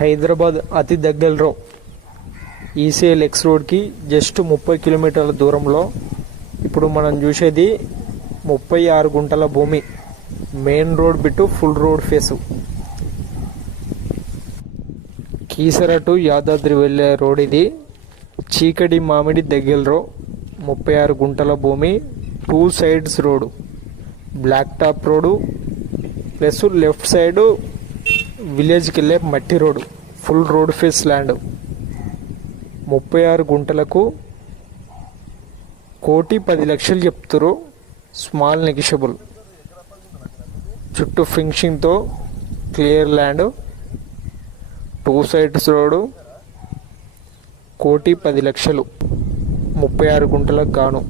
హైదరాబాద్ అతి దగ్గరలో ECL X రోడ్కి జస్ట్ 30 కిలోమీటర్ల దూరంలో ఇప్పుడు మనం చూసేది 36 గుంటల భూమి. Main road bit full road face. Keesara to Yadadri వెళ్ళే రోడ్ ఇది. చీకటి మామిడి దగ్గరలో 36 గుంటల భూమి. 2 sides road, black top road plus left side విలేజ్కి వెళ్ళే మట్టి road. Full road face land. 36 గుంటలకు 1,10,00,000 చెప్తారు. Small negotiable. చుట్టూ ఫినిషింగ్తో క్లియర్ ల్యాండ్. 2 sides road. 1,10,00,000 36 గుంటలకు గాను.